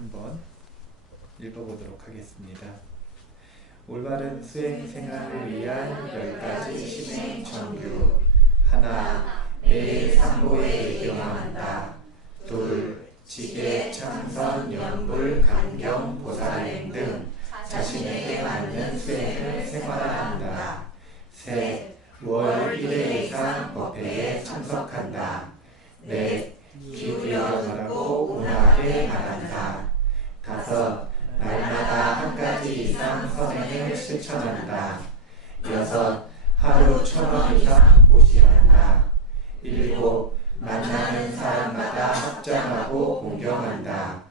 한번 읽어보도록 하겠습니다. 올바른 수행 생활을 위한 10가지 신행 정규. 하나, 매일 상보에 의경한다. 둘, 지계, 참선, 연불, 감경, 보살행 등 자신에게 맞는 수행을 생활한다. 셋, 월 1회 이상 법회에 참석한다. 넷, 귀 기울여듣고 온화하게 말한다. 다섯, 날마다 한 가지 이상 선행을 실천한다. 여섯, 하루 1,000원 이상 보시한다. 일곱, 만나는 사람마다 합장하고 공경한다.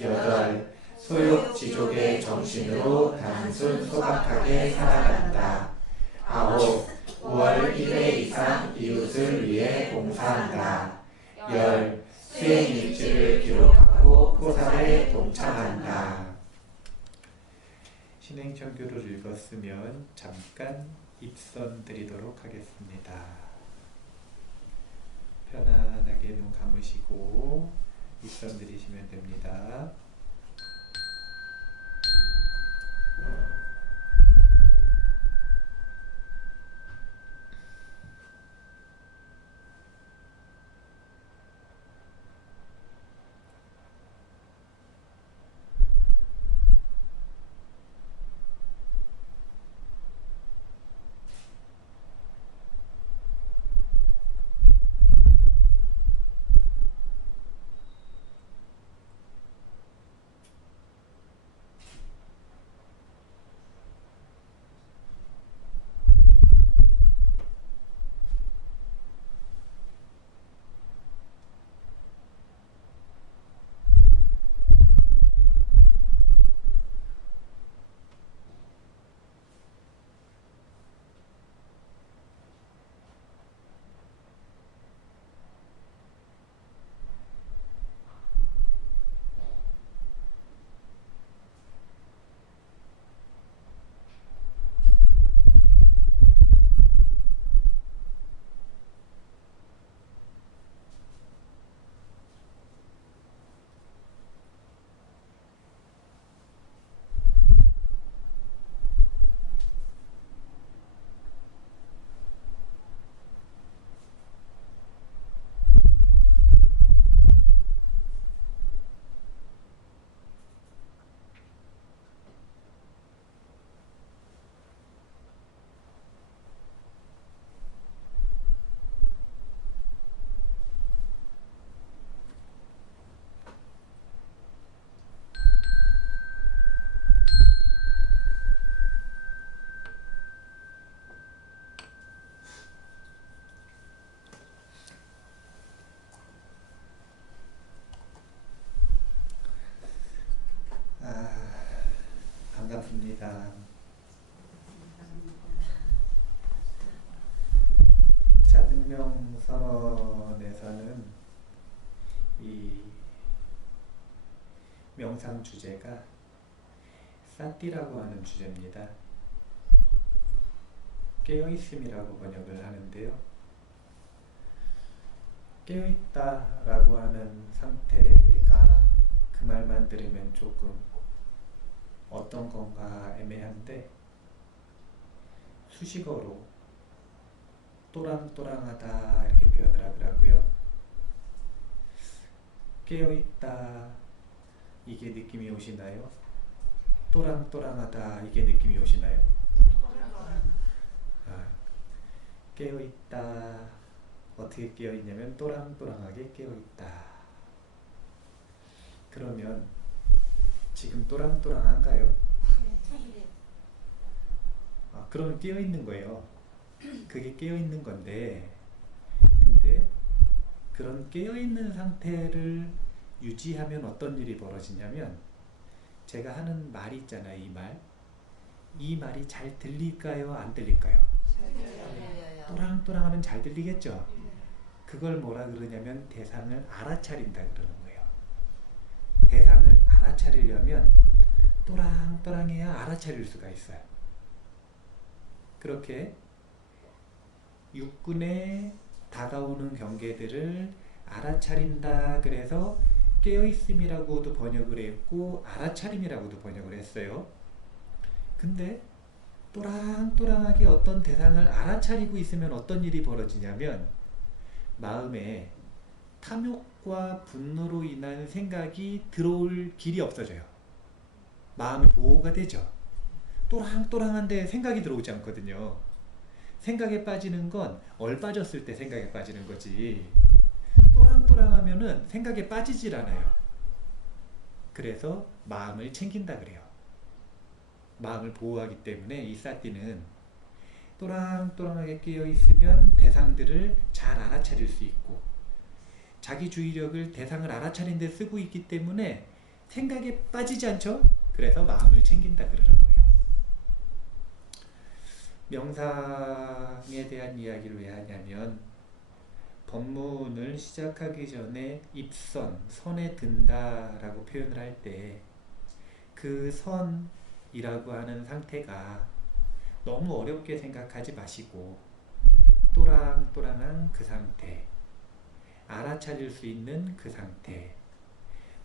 여덟, 소욕지족의 정신으로 단순 소박하게 살아간다. 아홉, 월 1회 이상 이웃을 위해 봉사한다. 열, 수행일지를 기록하고 포살에 동참한다. 신행정규를 읽었으면 잠깐 입선 드리도록 하겠습니다. 편안하게 눈 감으시고 입선 드리시면 됩니다. 반갑습니다. 자등명선언에서는 이 명상 주제가 사티라고 하는 주제입니다. 깨어있음이라고 번역을 하는데요. 깨어있다라고 하는 상태가 그 말만 들으면 조금 어떤 건가 애매한데 수식어로 또랑또랑하다 이렇게 표현을 하더라고요. 깨어있다 이게 느낌이 오시나요? 또랑또랑하다 이게 느낌이 오시나요? 깨어있다 어떻게 깨어있냐면 또랑또랑하게 깨어있다. 그러면 지금 또랑또랑한가요? 그러면 깨어있는 거예요. 그게 깨어있는 건데, 근데 그런 깨어있는 상태를 유지하면 어떤 일이 벌어지냐면, 제가 하는 말이 있잖아요. 이 말이 잘 들릴까요? 안 들릴까요? 잘 들려요. 또랑또랑하면 잘 들리겠죠? 그걸 뭐라 그러냐면 대상을 알아차린다 그러는 거예요. 대상을 알아차리려면 또랑또랑해야 알아차릴 수가 있어요. 그렇게 육군에 다가오는 경계들을 알아차린다. 그래서 깨어있음이라고도 번역을 했고 알아차림이라고도 번역을 했어요. 근데 또랑또랑하게 어떤 대상을 알아차리고 있으면 어떤 일이 벌어지냐면 마음에 탐욕과 분노로 인한 생각이 들어올 길이 없어져요. 마음이 보호가 되죠. 또랑또랑한데 생각이 들어오지 않거든요. 생각에 빠지는 건 얼빠졌을 때 생각에 빠지는 거지, 또랑또랑하면은 생각에 빠지질 않아요. 그래서 마음을 챙긴다 그래요. 마음을 보호하기 때문에 이 사띠는 또랑또랑하게 깨어있으면 대상들을 잘 알아차릴 수 있고, 자기 주의력을 대상을 알아차린 데 쓰고 있기 때문에 생각에 빠지지 않죠? 그래서 마음을 챙긴다 그러는 거예요. 명상에 대한 이야기를 왜 하냐면, 법문을 시작하기 전에 입선, 선에 든다 라고 표현을 할 때 그 선이라고 하는 상태가 너무 어렵게 생각하지 마시고 또랑또랑한 그 상태, 알아차릴 수 있는 그 상태,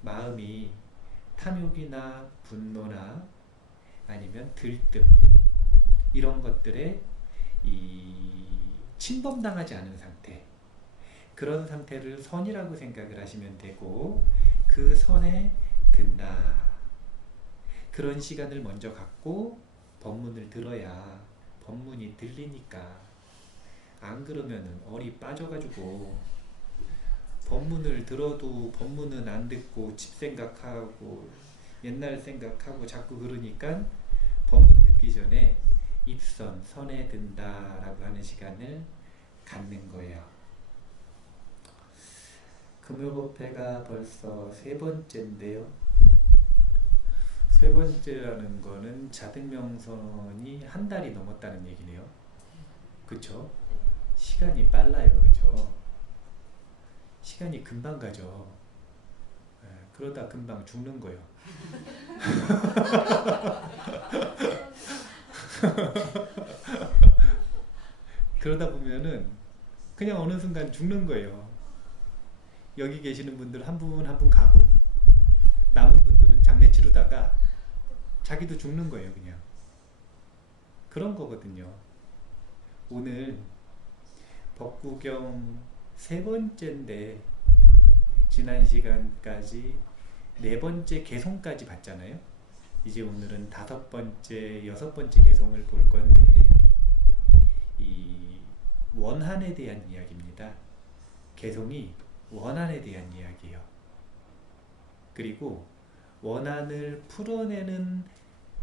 마음이 탐욕이나 분노나 아니면 들뜸 이런 것들에 침범당하지 않은 상태, 그런 상태를 선이라고 생각을 하시면 되고, 그 선에 든다, 그런 시간을 먼저 갖고 법문을 들어야 법문이 들리니까. 안 그러면은 얼이 빠져가지고 법문을 들어도 법문은 안 듣고 집 생각하고 옛날 생각하고 자꾸 그러니까 법문 듣기 전에 입선, 선에 든다 라고 하는 시간을 갖는 거예요. 금요법회가 벌써 세 번째인데요. 세 번째라는 거는 자등명선이 한 달이 넘었다는 얘기네요. 그쵸? 시간이 빨라요. 그쵸? 시간이 금방 가죠. 그러다 금방 죽는 거예요. 그러다 보면은 그냥 어느 순간 죽는 거예요. 여기 계시는 분들 한 분 한 분 가고 남은 분들은 장례 치르다가 자기도 죽는 거예요. 그냥 그런 거거든요. 오늘 법구경 세 번째인데 지난 시간까지 네 번째 개송까지 봤잖아요. 이제 오늘은 다섯 번째, 여섯 번째 개송을 볼 건데, 이 원한에 대한 이야기입니다. 개송이 원한에 대한 이야기예요. 그리고 원한을 풀어내는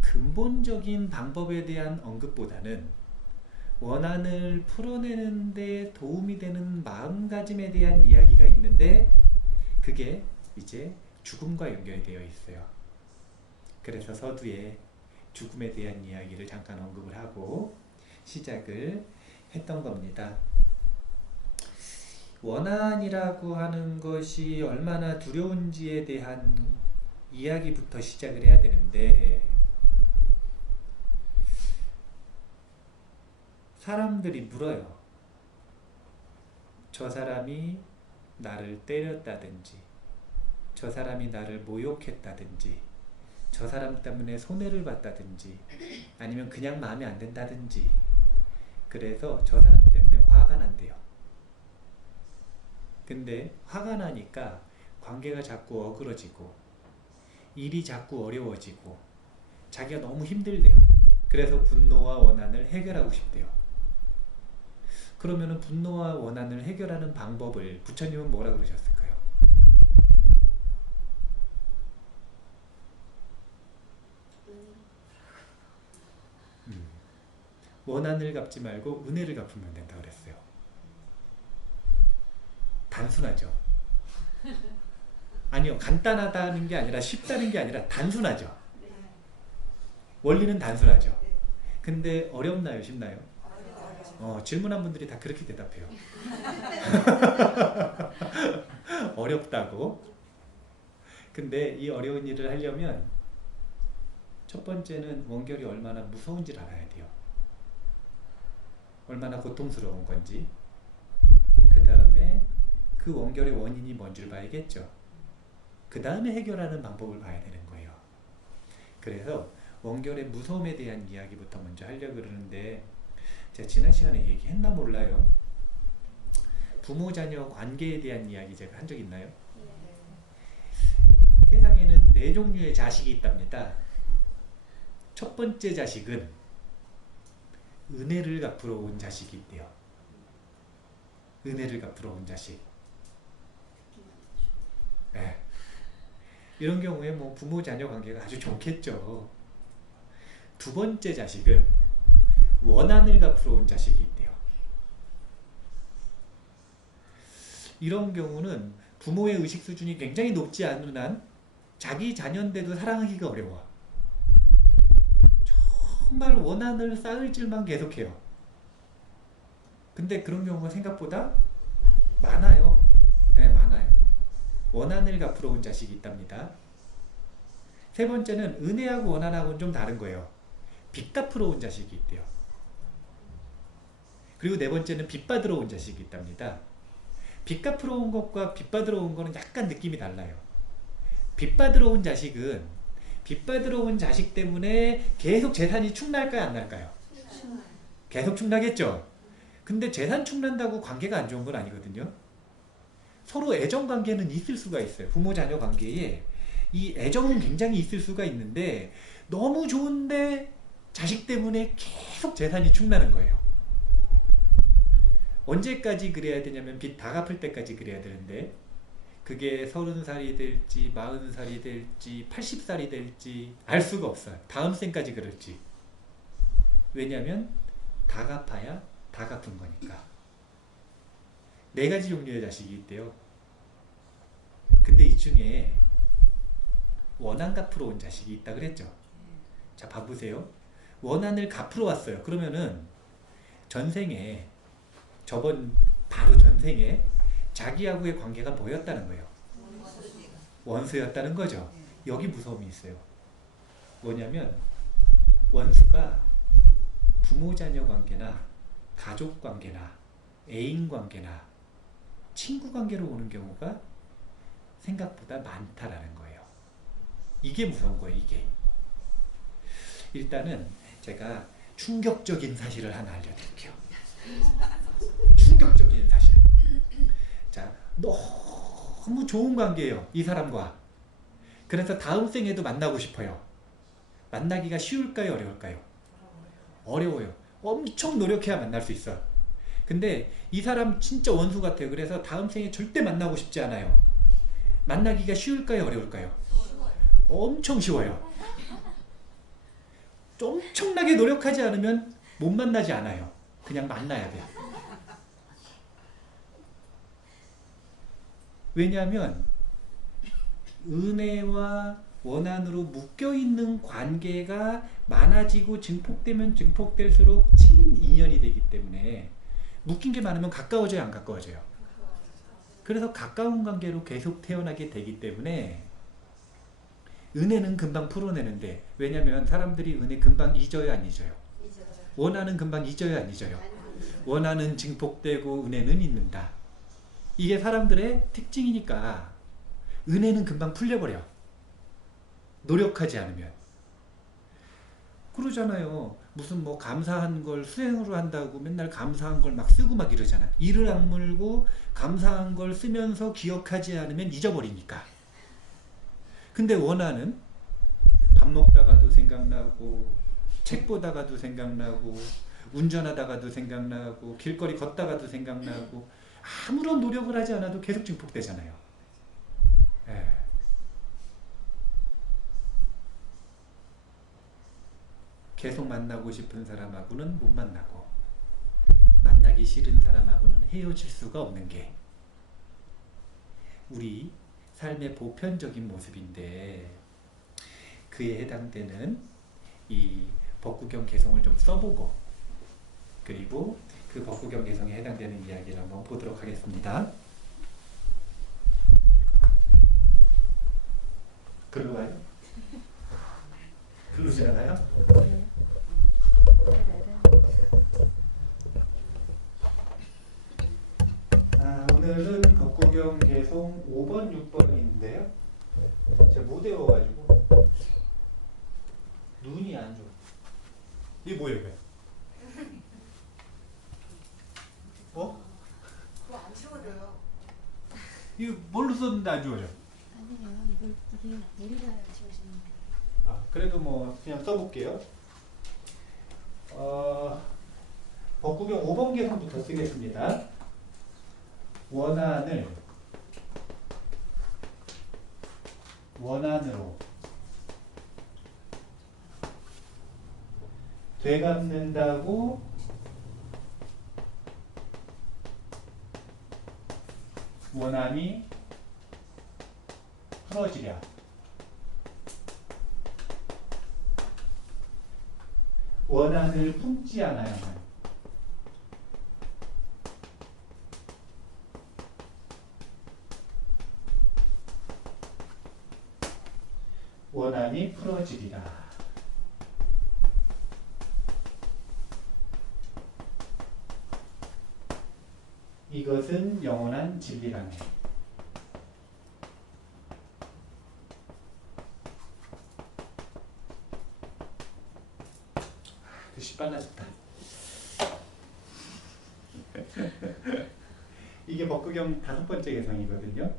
근본적인 방법에 대한 언급보다는 원한을 풀어내는 데 도움이 되는 마음가짐에 대한 이야기가 있는데, 그게 이제 죽음과 연결이 되어 있어요. 그래서 서두에 죽음에 대한 이야기를 잠깐 언급을 하고 시작을 했던 겁니다. 원한이라고 하는 것이 얼마나 두려운지에 대한 이야기부터 시작을 해야 되는데, 사람들이 물어요. 저 사람이 나를 때렸다든지, 저 사람이 나를 모욕했다든지, 저 사람 때문에 손해를 봤다든지, 아니면 그냥 마음에 안 든다든지, 그래서 저 사람 때문에 화가 난대요. 근데 화가 나니까 관계가 자꾸 어그러지고 일이 자꾸 어려워지고 자기가 너무 힘들대요. 그래서 분노와 원한을 해결하고 싶대요. 그러면은 분노와 원한을 해결하는 방법을 부처님은 뭐라 그러셨을까요? 원한을 갚지 말고 은혜를 갚으면 된다 그랬어요. 단순하죠. 아니요, 간단하다는 게 아니라 쉽다는 게 아니라 단순하죠. 원리는 단순하죠. 근데 어렵나요, 쉽나요? 질문한 분들이 다 그렇게 대답해요. 어렵다고. 근데 이 어려운 일을 하려면 첫 번째는 원결이 얼마나 무서운지를 알아야 돼요. 얼마나 고통스러운 건지. 그 다음에 그 원결의 원인이 뭔지를 봐야겠죠. 그 다음에 해결하는 방법을 봐야 되는 거예요. 그래서 원결의 무서움에 대한 이야기부터 먼저 하려고 그러는데, 제가 지난 시간에 얘기했나 몰라요. 부모-자녀 관계에 대한 이야기 제가 한 적 있나요? 세상에는 4종류의 자식이 있답니다. 첫 번째 자식은 은혜를 갚으러 온 자식이 있대요. 은혜를 갚으러 온 자식. 네. 이런 경우에 뭐 부모-자녀 관계가 아주 좋겠죠. 두 번째 자식은 원한을 갚으러 온 자식이 있대요. 이런 경우는 부모의 의식 수준이 굉장히 높지 않은 한 자기 자녀인데도 사랑하기가 어려워. 정말 원한을 쌓을 줄만 계속해요. 근데 그런 경우가 생각보다 많아요. 네, 많아요. 원한을 갚으러 온 자식이 있답니다. 세 번째는 은혜하고 원한하고는 좀 다른 거예요. 빚 갚으러 온 자식이 있대요. 그리고 네 번째는 빚 받으러 온 자식이 있답니다. 빚 갚으러 온 것과 빚 받으러 온 거는 약간 느낌이 달라요. 빚 받으러 온 자식은 빚 받으러 온 자식 때문에 계속 재산이 축날까요, 안 날까요? 계속 축나겠죠. 근데 재산 축난다고 관계가 안 좋은 건 아니거든요. 서로 애정 관계는 있을 수가 있어요. 부모-자녀 관계에 이 애정은 굉장히 있을 수가 있는데, 너무 좋은데 자식 때문에 계속 재산이 축나는 거예요. 언제까지 그래야 되냐면 빚 다 갚을 때까지 그래야 되는데, 그게 30살이 될지 40살이 될지 80살이 될지 알 수가 없어요. 다음 생까지 그럴지. 왜냐하면 다 갚아야 다 갚은 거니까. 4가지 종류의 자식이 있대요. 근데 이 중에 원한 갚으러 온 자식이 있다 그랬죠. 자, 봐보세요. 원한을 갚으러 왔어요. 그러면은 전생에, 저번 바로 전생에 자기하고의 관계가 뭐였다는 거예요? 원수였다는 거죠. 여기 무서움이 있어요. 뭐냐면 원수가 부모-자녀 관계나 가족 관계나 애인 관계나 친구 관계로 오는 경우가 생각보다 많다라는 거예요. 이게 무서운 거예요. 이게. 일단은 제가 충격적인 사실을 하나 알려드릴게요. 충격적인 사실. 자, 너무 좋은 관계예요. 이 사람과. 그래서 다음 생에도 만나고 싶어요. 만나기가 쉬울까요? 어려울까요? 어려워요. 엄청 노력해야 만날 수 있어요. 근데 이 사람 진짜 원수 같아요. 그래서 다음 생에 절대 만나고 싶지 않아요. 만나기가 쉬울까요? 어려울까요? 엄청 쉬워요. 엄청나게 노력하지 않으면 못 만나지 않아요. 그냥 만나야 돼요. 왜냐하면 은혜와 원한으로 묶여있는 관계가 많아지고 증폭되면 증폭될수록 친인연이 되기 때문에, 묶인 게 많으면 가까워져요, 안 가까워져요? 그래서 가까운 관계로 계속 태어나게 되기 때문에 은혜는 금방 풀어내는데, 왜냐하면 사람들이 은혜 금방 잊어요, 안 잊어요? 원한은 금방 잊어요, 안 잊어요? 원한은 증폭되고 은혜는 잊는다. 이게 사람들의 특징이니까 은혜는 금방 풀려버려. 노력하지 않으면. 그러잖아요. 무슨 뭐 감사한 걸 수행으로 한다고 맨날 감사한 걸 막 쓰고 막 이러잖아. 이를 악물고 감사한 걸 쓰면서 기억하지 않으면 잊어버리니까. 근데 원한은 밥 먹다가도 생각나고, 책 보다가도 생각나고, 운전하다가도 생각나고, 길거리 걷다가도 생각나고, 아무런 노력을 하지 않아도 계속 증폭되잖아요. 예. 계속 만나고 싶은 사람하고는 못 만나고, 만나기 싫은 사람하고는 헤어질 수가 없는 게 우리 삶의 보편적인 모습인데, 그에 해당되는 이 법구경 개성을 좀 써보고, 그리고 그 법구경 개성에 해당되는 이야기를 한번 보도록 하겠습니다. 글로 가요? 글로 지나가요? 오늘은 법구경 개성 5번, 6번인데요. 못 외워가지고 눈이 안 좋아. 이게 뭐예요, 이거? 그거 안 치워져요. 이거 뭘로 썼는데 안 좋아져? 아니에요. 이게 내리라 지우시는 거예요. 그래도 뭐 그냥 써볼게요. 복구경 5번 계산부터 쓰겠습니다. 원안으로 되갚는다고 원안이 풀어지랴. 원안을 품지 않아야만 원안이 풀어지리라. 이것은 영원한 진리라네. 글씨 빨라졌다. 이게 법구경 5번째 개성이거든요.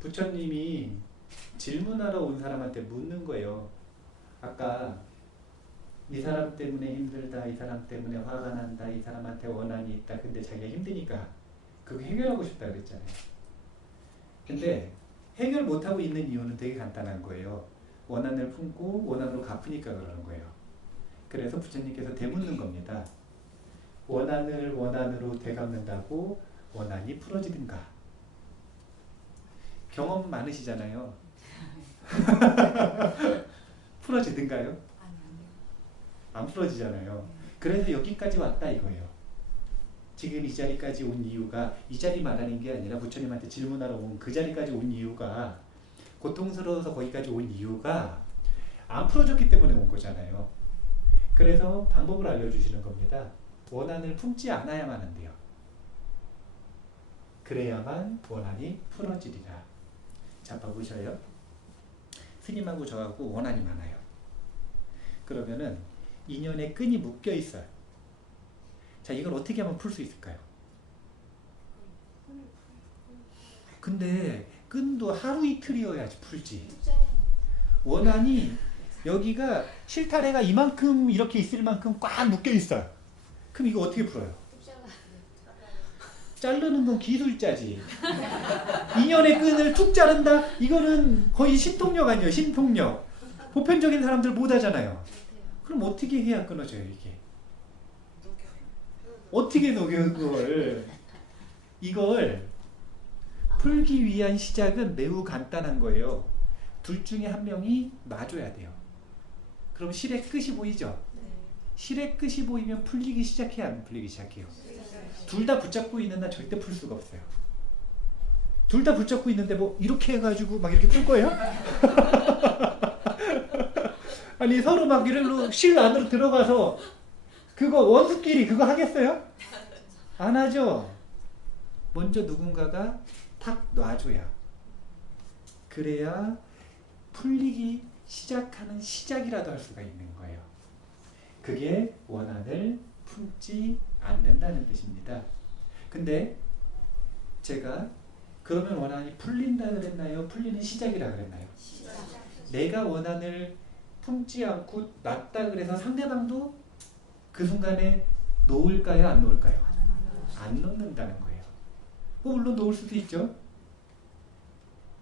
부처님이 질문하러 온 사람한테 묻는 거예요. 아까 이 사람 때문에 힘들다, 이 사람 때문에 화가 난다, 이 사람한테 원한이 있다. 근데 자기가 힘드니까 그거 해결하고 싶다 그랬잖아요. 근데 해결 못하고 있는 이유는 되게 간단한 거예요. 원한을 품고 원한으로 갚으니까 그러는 거예요. 그래서 부처님께서 되묻는 겁니다. 원한을 원한으로 되갚는다고 원한이 풀어지든가. 경험 많으시잖아요. 풀어지든가요? 안 풀어지잖아요. 그래서 여기까지 왔다 이거예요. 지금 이 자리까지 온 이유가 이 자리 말하는 게 아니라 부처님한테 질문하러 온 그 자리까지 온 이유가 고통스러워서 거기까지 온 이유가 안 풀어졌기 때문에 온 거잖아요. 그래서 방법을 알려주시는 겁니다. 원한을 품지 않아야만 한대요. 그래야만 원한이 풀어지리라. 자, 봐보셔요. 스님하고 저하고 원한이 많아요. 그러면은 인연의 끈이 묶여 있어요. 자, 이걸 어떻게 하면 풀 수 있을까요? 근데 끈도 하루 이틀이어야지 풀지. 원한이 여기가 실타래가 이만큼 이렇게 있을 만큼 꽉 묶여 있어요. 그럼 이거 어떻게 풀어요? 자르는 건 기술자지. 인연의 끈을 툭 자른다? 이거는 거의 신통력 아니에요. 신통력. 보편적인 사람들 못 하잖아요. 그럼 어떻게 해야 끊어져요, 이게? 어떻게 녹여, 그걸? 이걸 풀기 위한 시작은 매우 간단한 거예요. 둘 중에 한 명이 놔줘야 돼요. 그럼 실의 끝이 보이죠? 실의 끝이 보이면 풀리기 시작해야 안 풀리기 시작해요? 둘 다 붙잡고 있는 한 절대 풀 수가 없어요. 둘 다 붙잡고 있는데 뭐 이렇게 해가지고 막 이렇게 풀 거예요? 아니 서로 막 이리로 실 안으로 들어가서 그거 원수끼리 그거 하겠어요? 안 하죠. 먼저 누군가가 탁 놔줘야, 그래야 풀리기 시작하는 시작이라도 할 수가 있는 거예요. 그게 원한을 품지 않는다는 뜻입니다. 근데 제가 그러면 원한이 풀린다 그랬나요? 풀리는 시작이라 그랬나요? 내가 원한을 품지 않고 놨다 그래서 상대방도 그 순간에 놓을까요? 안 놓을까요? 안 놓는다는 거예요. 뭐 물론 놓을 수도 있죠.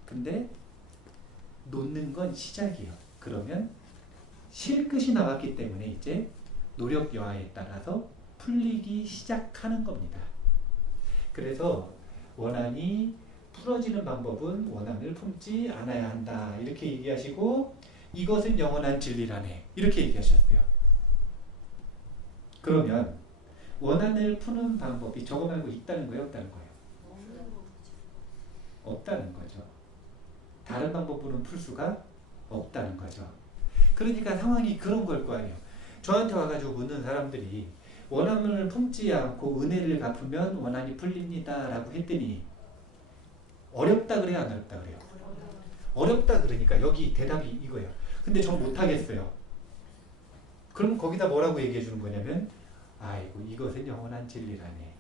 근데 놓는 건 시작이에요. 그러면 실끝이 나왔기 때문에 이제 노력 여하에 따라서 풀리기 시작하는 겁니다. 그래서 원한이 풀어지는 방법은 원한을 품지 않아야 한다. 이렇게 얘기하시고 이것은 영원한 진리라네. 이렇게 얘기하셨어요. 그러면 원한을 푸는 방법이 저거 말고 있다는 거예요? 없다는 거예요? 없다는 거죠. 다른 방법으로는 풀 수가 없다는 거죠. 그러니까 상황이 그런 걸 거 아니에요. 저한테 와가지고 묻는 사람들이 원한을 품지 않고 은혜를 갚으면 원한이 풀립니다 라고 했더니 어렵다 그래요, 안 어렵다 그래요? 어렵다 그러니까 여기 대답이 이거예요. 근데 전 못하겠어요. 그럼 거기다 뭐라고 얘기해 주는 거냐면 아이고 이것은 영원한 진리라네.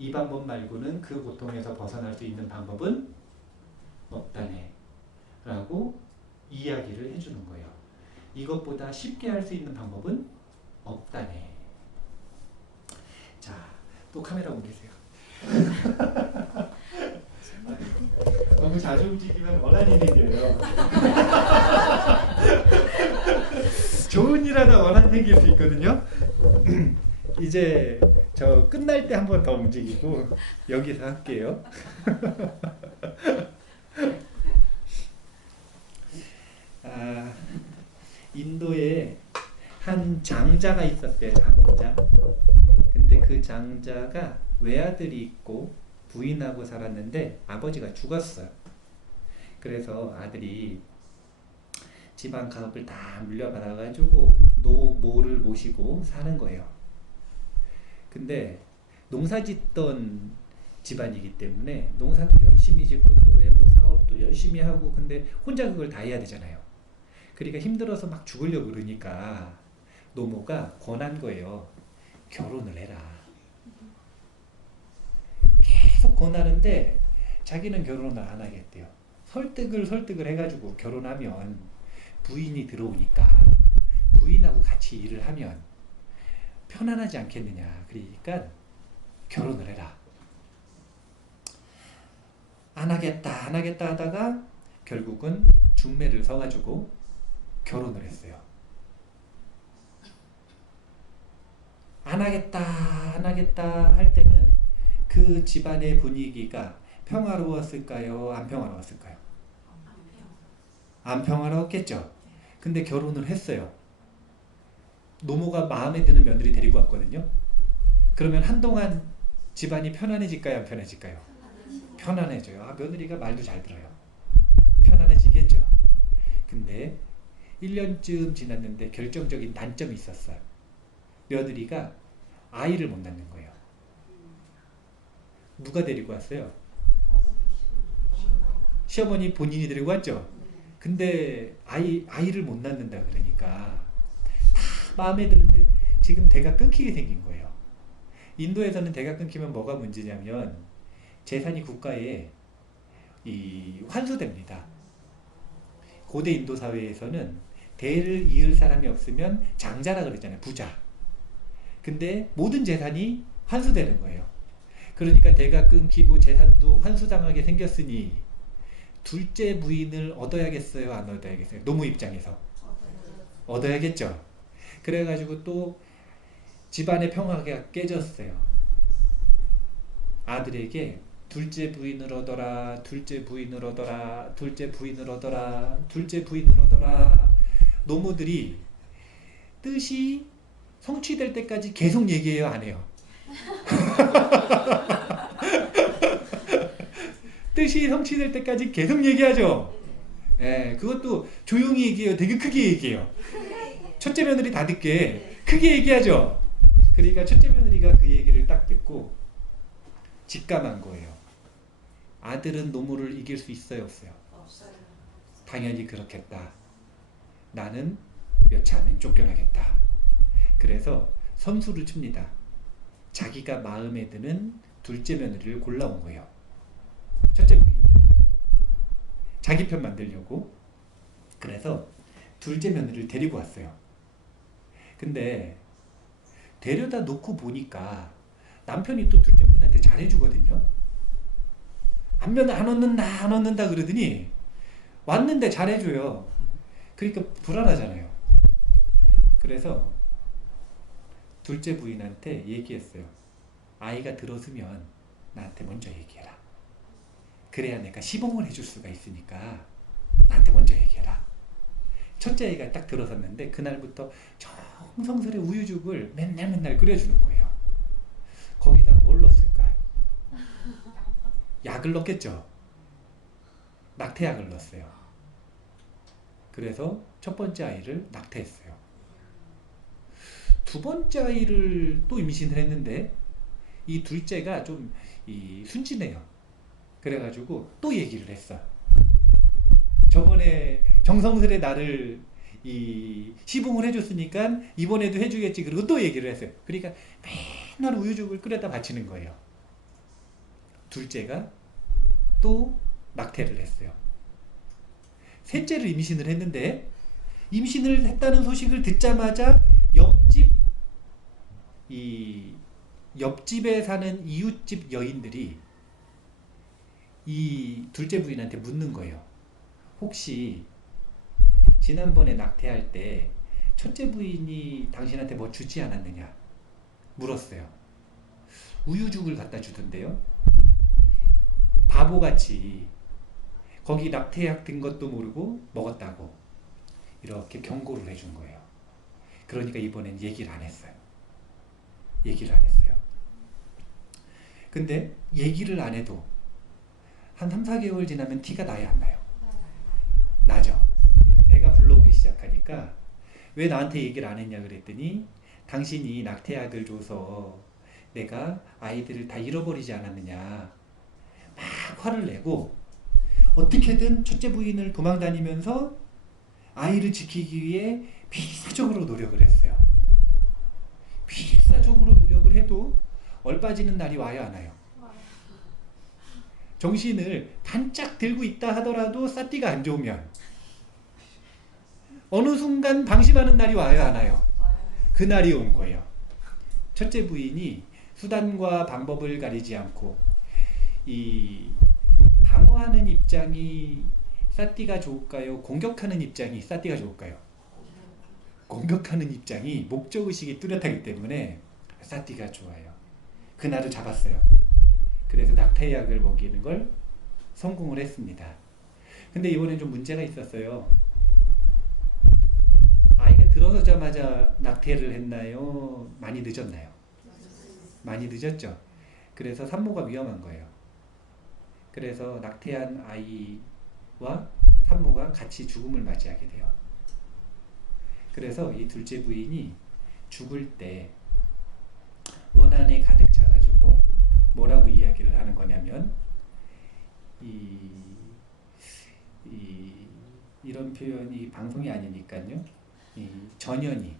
이 방법 말고는 그 고통에서 벗어날 수 있는 방법은 없다네. 라고 이야기를 해주는 거예요. 이것보다 쉽게 할 수 있는 방법은 없다네. 자, 또 카메라 옮기세요. 너무 자주 움직이면 원한이 생겨요. 좋은 일 하다 원한 생길 수 있거든요. 이제 저 끝날 때 한 번 더 움직이고 여기서 할게요. 인도에 한 장자가 있었어요. 장자. 근데 그 장자가 외아들이 있고 부인하고 살았는데 아버지가 죽었어요. 그래서 아들이 집안 가업을 다 물려받아가지고 노모를 모시고 사는 거예요. 근데 농사 짓던 집안이기 때문에 농사도 열심히 짓고 또 외부 사업도 열심히 하고 근데 혼자 그걸 다 해야 되잖아요. 그러니까 힘들어서 막 죽으려고 그러니까 노모가 권한 거예요. 결혼을 해라. 계속 권하는데 자기는 결혼을 안 하겠대요. 설득을 해가지고 결혼하면 부인이 들어오니까 부인하고 같이 일을 하면 편안하지 않겠느냐. 그러니까 결혼을 해라. 안 하겠다 하다가 결국은 중매를 서가지고 결혼을 했어요. 안 하겠다 할 때는 그 집안의 분위기가 평화로웠을까요? 안 평화로웠을까요? 안 평화로웠겠죠. 근데 결혼을 했어요. 노모가 마음에 드는 며느리 데리고 왔거든요. 그러면 한동안 집안이 편안해질까요? 안 편해질까요? 편안해져요. 며느리가 말도 잘 들어요. 편안해지겠죠. 근데 1년쯤 지났는데 결정적인 단점이 있었어요. 며느리가 아이를 못 낳는 거예요. 누가 데리고 왔어요? 시어머니 본인이 데리고 왔죠. 근데 아이를 못 낳는다 그러니까 다 마음에 드는데 지금 대가 끊기게 생긴 거예요. 인도에서는 대가 끊기면 뭐가 문제냐면 재산이 국가에 환수됩니다. 고대 인도 사회에서는 대를 이을 사람이 없으면 장자라 그랬잖아요. 부자. 근데 모든 재산이 환수되는 거예요. 그러니까 대가 끊기고 재산도 환수당하게 생겼으니 둘째 부인을 얻어야겠어요? 안 얻어야겠어요? 노무 입장에서 얻어야겠죠. 그래가지고 또 집안의 평화가 깨졌어요. 아들에게 둘째 부인을 얻어라, 둘째 부인을 얻어라, 둘째 부인을 얻어라, 둘째 부인을 얻어라. 노무들이 뜻이 성취될 때까지 계속 얘기해요, 안 해요? 뜻이 성취될 때까지 계속 얘기하죠. 예, 그것도 조용히 얘기해요, 되게 크게 얘기해요. 첫째 며느리 다 듣게 크게 얘기하죠. 그러니까 첫째 며느리가 그 얘기를 딱 듣고 직감한 거예요. 아들은 노무를 이길 수 있어요, 없어요? 없어요. 당연히 그렇겠다. 나는 몇 차 하면 쫓겨나겠다. 그래서 선수를 칩니다. 자기가 마음에 드는 둘째 며느리를 골라온 거예요. 첫째 부인이. 자기 편 만들려고. 그래서 둘째 며느리를 데리고 왔어요. 근데 데려다 놓고 보니까 남편이 또 둘째 부인한테 잘해주거든요. 안 얻는다 그러더니 왔는데 잘해줘요. 그러니까 불안하잖아요. 그래서 둘째 부인한테 얘기했어요. 아이가 들어서면 나한테 먼저 얘기해라. 그래야 내가 시봉을 해줄 수가 있으니까 나한테 먼저 얘기해라. 첫째 아이가 딱 들어섰는데 그날부터 정성스레 우유죽을 맨날 끓여주는 거예요. 거기다가 뭘 넣었을까? 약을 넣었겠죠. 낙태약을 넣었어요. 그래서 첫 번째 아이를 낙태했어요. 두 번째 아이를 또 임신을 했는데 이 둘째가 좀 순진해요. 그래가지고 또 얘기를 했어. 저번에 정성스레 나를 시봉을 해줬으니까 이번에도 해주겠지. 그리고 또 얘기를 했어요. 그러니까 맨날 우유죽을 끓여다 바치는 거예요. 둘째가 또 낙태를 했어요. 셋째를 임신을 했는데, 임신을 했다는 소식을 듣자마자 옆집에 사는 이웃집 여인들이 이 둘째 부인한테 묻는 거예요. 혹시 지난번에 낙태할 때 첫째 부인이 당신한테 뭐 주지 않았느냐 물었어요. 우유죽을 갖다 주던데요. 바보같이 거기 낙태약 든 것도 모르고 먹었다고 이렇게 경고를 해준 거예요. 그러니까 이번엔 얘기를 안 했어요. 얘기를 안 했어요. 근데 얘기를 안 해도 한 3, 4개월 지나면 티가 나야 안 나요? 나죠. 배가 불러오기 시작하니까 왜 나한테 얘기를 안 했냐 그랬더니 당신이 낙태약을 줘서 내가 아이들을 다 잃어버리지 않았느냐 막 화를 내고 어떻게든 첫째 부인을 도망다니면서 아이를 지키기 위해 필사적으로 노력을 했어요. 필사적으로 노력을 해도 얼빠지는 날이 와야 하나요? 정신을 반짝 들고 있다 하더라도 싸띠가 안 좋으면 어느 순간 방심하는 날이 와야 하나요? 그 날이 온 거예요. 첫째 부인이 수단과 방법을 가리지 않고 이 방어하는 입장이 싸띠가 좋을까요? 공격하는 입장이 싸띠가 좋을까요? 공격하는 입장이 목적의식이 뚜렷하기 때문에 싸띠가 좋아요. 그날을 잡았어요. 그래서 낙태약을 먹이는 걸 성공을 했습니다. 근데 이번엔 좀 문제가 있었어요. 아이가 들어서자마자 낙태를 했나요? 많이 늦었나요? 많이 늦었죠. 그래서 산모가 위험한 거예요. 그래서 낙태한 아이와 산모가 같이 죽음을 맞이하게 돼요. 그래서 이 둘째 부인이 죽을 때 원한에 가득 차가지고 뭐라고 이야기를 하는 거냐면 이런 표현이 방송이 아니니까요. 전현이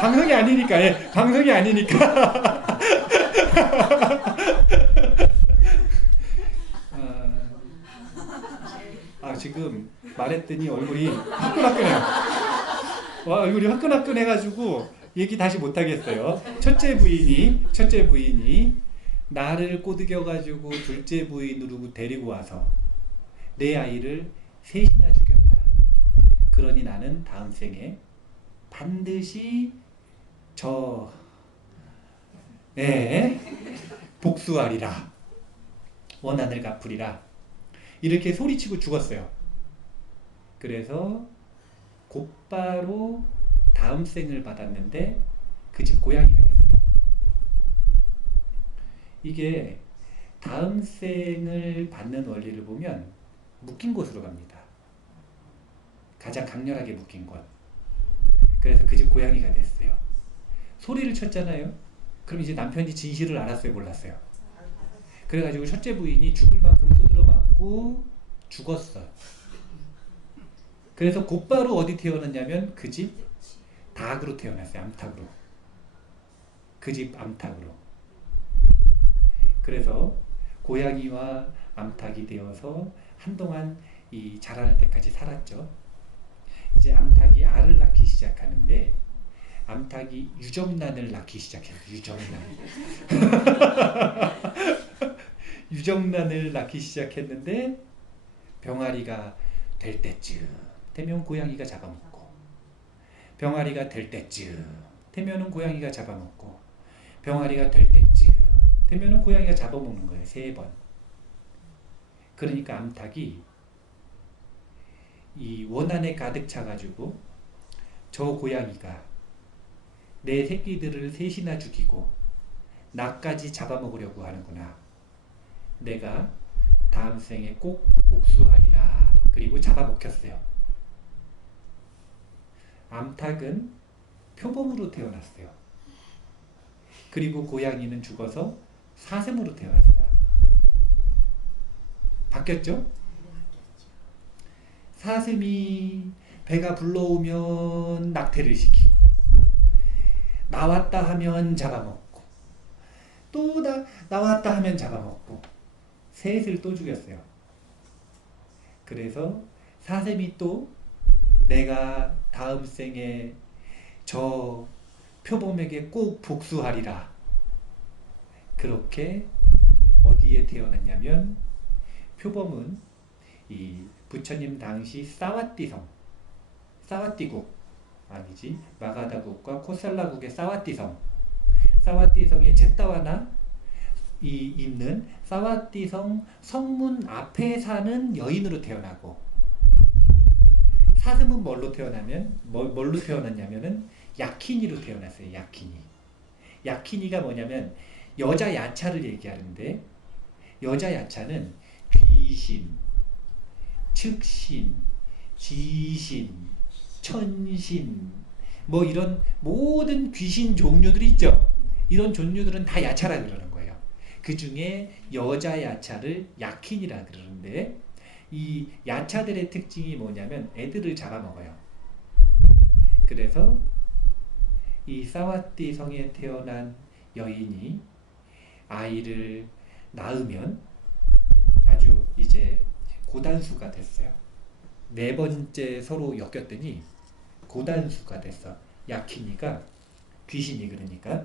방송이 아니니까 방송이 아니니까 지금 말했더니 얼굴이 화끈화끈해요. 얼굴이 화끈화끈해가지고 얘기 다시 못하겠어요. 첫째 부인이 나를 꼬드겨가지고 둘째 부인으로 데리고 와서 내 아이를 셋이나 죽였다. 그러니 나는 다음 생에 반드시 복수하리라. 원한을 갚으리라. 이렇게 소리치고 죽었어요. 그래서 곧바로 다음 생을 받았는데 그 집 고양이가 됐어요. 이게 다음 생을 받는 원리를 보면 묶인 곳으로 갑니다. 가장 강렬하게 묶인 곳. 그래서 그 집 고양이가 됐어요. 소리를 쳤잖아요. 그럼 이제 남편이 진실을 알았어요, 몰랐어요? 그래가지고 첫째 부인이 죽을 만큼 두드러 맞고 죽었어요. 그래서 곧바로 어디 태어났냐면 그 집 닭으로 태어났어요. 암탉으로. 그 집 암탉으로. 그래서 고양이와 암탉이 되어서 한동안 이 자라날 때까지 살았죠. 이제 암탉이 알을 낳기 시작하는데 암탉이 유정란을 낳기 시작해요. 유정란을 낳기 시작했는데 병아리가 될 때쯤 되면 고양이가 잡아먹고, 병아리가 될 때쯤 되면은 고양이가 잡아먹고, 병아리가 될 때쯤 되면은 고양이가 잡아먹는 거예요. 3번. 그러니까 암탉이 이 원한에 가득 차가지고 저 고양이가 내 새끼들을 셋이나 죽이고 나까지 잡아먹으려고 하는구나. 내가 다음 생에 꼭 복수하리라. 그리고 잡아먹혔어요. 암탉은 표범으로 태어났어요. 그리고 고양이는 죽어서 사슴으로 태어났어요. 바뀌었죠? 사슴이 배가 불러오면 낙태를 시키고 나왔다 하면 잡아먹고 또 나왔다 하면 잡아먹고 셋을 또 죽였어요. 그래서 사슴이 또 내가 다음 생에 저 표범에게 꼭 복수하리라. 그렇게 어디에 태어났냐면 표범은 이 부처님 당시 사와띠국 아니지 마가다국과 코살라국의 사와띠성의 제타와나 이 있는 사와띠성 성문 앞에 사는 여인으로 태어나고 사슴은 뭘로 태어났냐면은 야키니로 태어났어요. 야키니가 뭐냐면 여자 야차를 얘기하는데 여자 야차는 귀신, 측신, 지신, 천신 뭐 이런 모든 귀신 종류들이 있죠. 이런 종류들은 다 야차라 그러는 거예요. 그 중에 여자 야차를 야킨이라 그러는데 이 야차들의 특징이 뭐냐면 애들을 잡아먹어요. 그래서 이 사와띠 성에 태어난 여인이 아이를 낳으면 아주 이제 고단수가 됐어요. 네 번째 서로 엮였더니 고단수가 됐어. 야키니가 귀신이 그러니까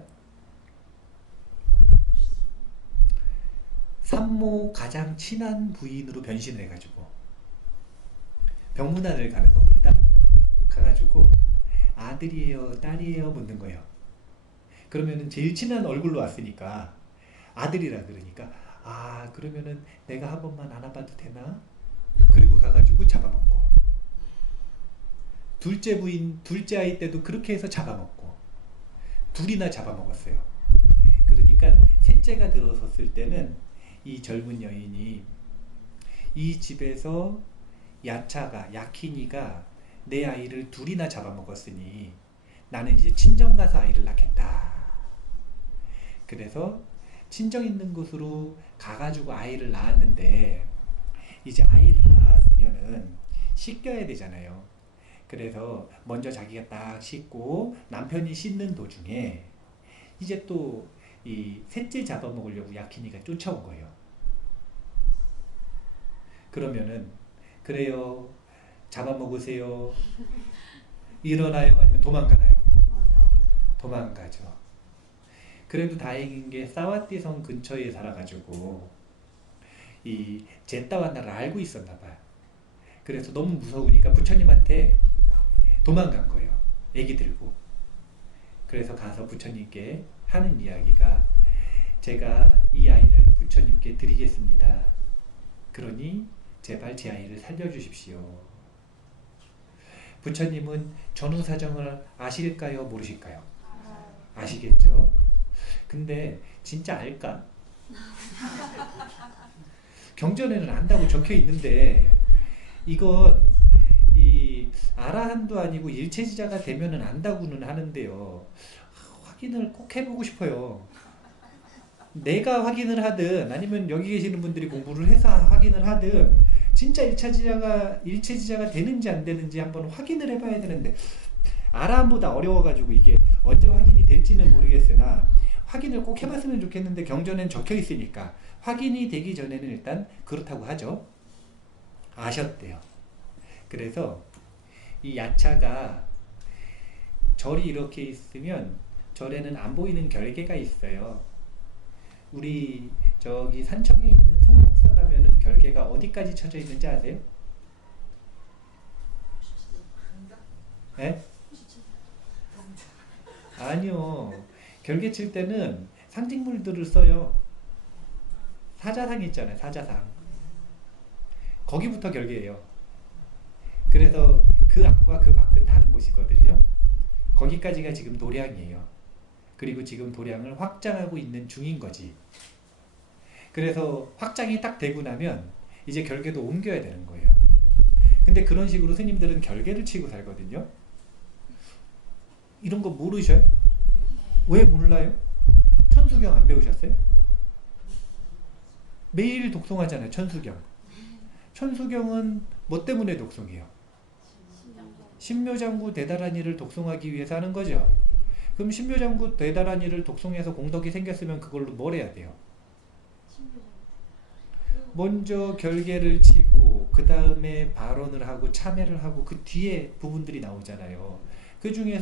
산모 가장 친한 부인으로 변신을 해가지고 병문안을 가는 겁니다. 가가지고 아들이에요, 딸이에요 묻는 거예요. 그러면은 제일 친한 얼굴로 왔으니까 아들이라 그러니까 아 그러면은 내가 한 번만 안아봐도 되나? 그리고 가가지고 잡아먹고 둘째 아이 때도 그렇게 해서 잡아먹고 둘이나 잡아먹었어요. 그러니까 셋째가 들어섰을 때는 이 젊은 여인이 이 집에서 야키니가 내 아이를 둘이나 잡아먹었으니 나는 이제 친정 가서 아이를 낳겠다. 그래서 친정 있는 곳으로 가가지고 아이를 낳았는데 이제 아이를 낳았으면은 씻겨야 되잖아요. 그래서 먼저 자기가 딱 씻고 남편이 씻는 도중에 이제 또 이 셋째 잡아먹으려고 야키니가 쫓아온 거예요. 그러면은 그래요 잡아먹으세요 일어나요 아니면 도망가나요? 도망가죠. 그래도 다행인 게 사와띠성 근처에 살아가지고 이 제타와나를 알고 있었나 봐요. 그래서 너무 무서우니까 부처님한테 도망간 거예요. 애기 들고. 그래서 가서 부처님께 하는 이야기가 제가 이 아이를 부처님께 드리겠습니다. 그러니 제발 제 아이를 살려주십시오. 부처님은 전후 사정을 아실까요? 모르실까요? 아시겠죠? 근데 진짜 알까? 경전에는 안다고 적혀 있는데 이건 이 아라한도 아니고 일체지자가 되면은 안다고는 하는데요. 확인을 꼭 해보고 싶어요. 내가 확인을 하든 아니면 여기 계시는 분들이 공부를 해서 확인을 하든 진짜 일체지자가 되는지 안 되는지 한번 확인을 해봐야 되는데 아라한보다 어려워가지고 이게 언제 확인이 될지는 모르겠으나 확인을 꼭 해봤으면 좋겠는데 경전엔 적혀 있으니까 확인이 되기 전에는 일단 그렇다고 하죠. 아셨대요. 그래서 이 야차가 절이 이렇게 있으면 절에는 안 보이는 결계가 있어요. 우리 저기 산청에 있는 송록사 가면은 결계가 어디까지 쳐져 있는지 아세요? 네? 아니요. 결계 칠 때는 상징물들을 써요. 사자상 있잖아요. 사자상. 거기부터 결계예요. 그래서 그 앞과 그 밖은 다른 곳이거든요. 거기까지가 지금 도량이에요. 그리고 지금 도량을 확장하고 있는 중인 거지. 그래서 확장이 딱 되고 나면 이제 결계도 옮겨야 되는 거예요. 근데 그런 식으로 스님들은 결계를 치고 살거든요. 이런 거 모르셔요? 왜 몰라요? 천수경 안 배우셨어요? 매일 독송하잖아요. 천수경. 천수경은 뭐 때문에 독송해요? 신묘장구 대단한 일을 독송하기 위해서 하는 거죠. 그럼 신묘장구 대단한 일을 독송해서 공덕이 생겼으면 그걸로 뭘 해야 돼요? 먼저 결계를 치고 그 다음에 발언을 하고 참회를 하고 그 뒤에 부분들이 나오잖아요. 그 중에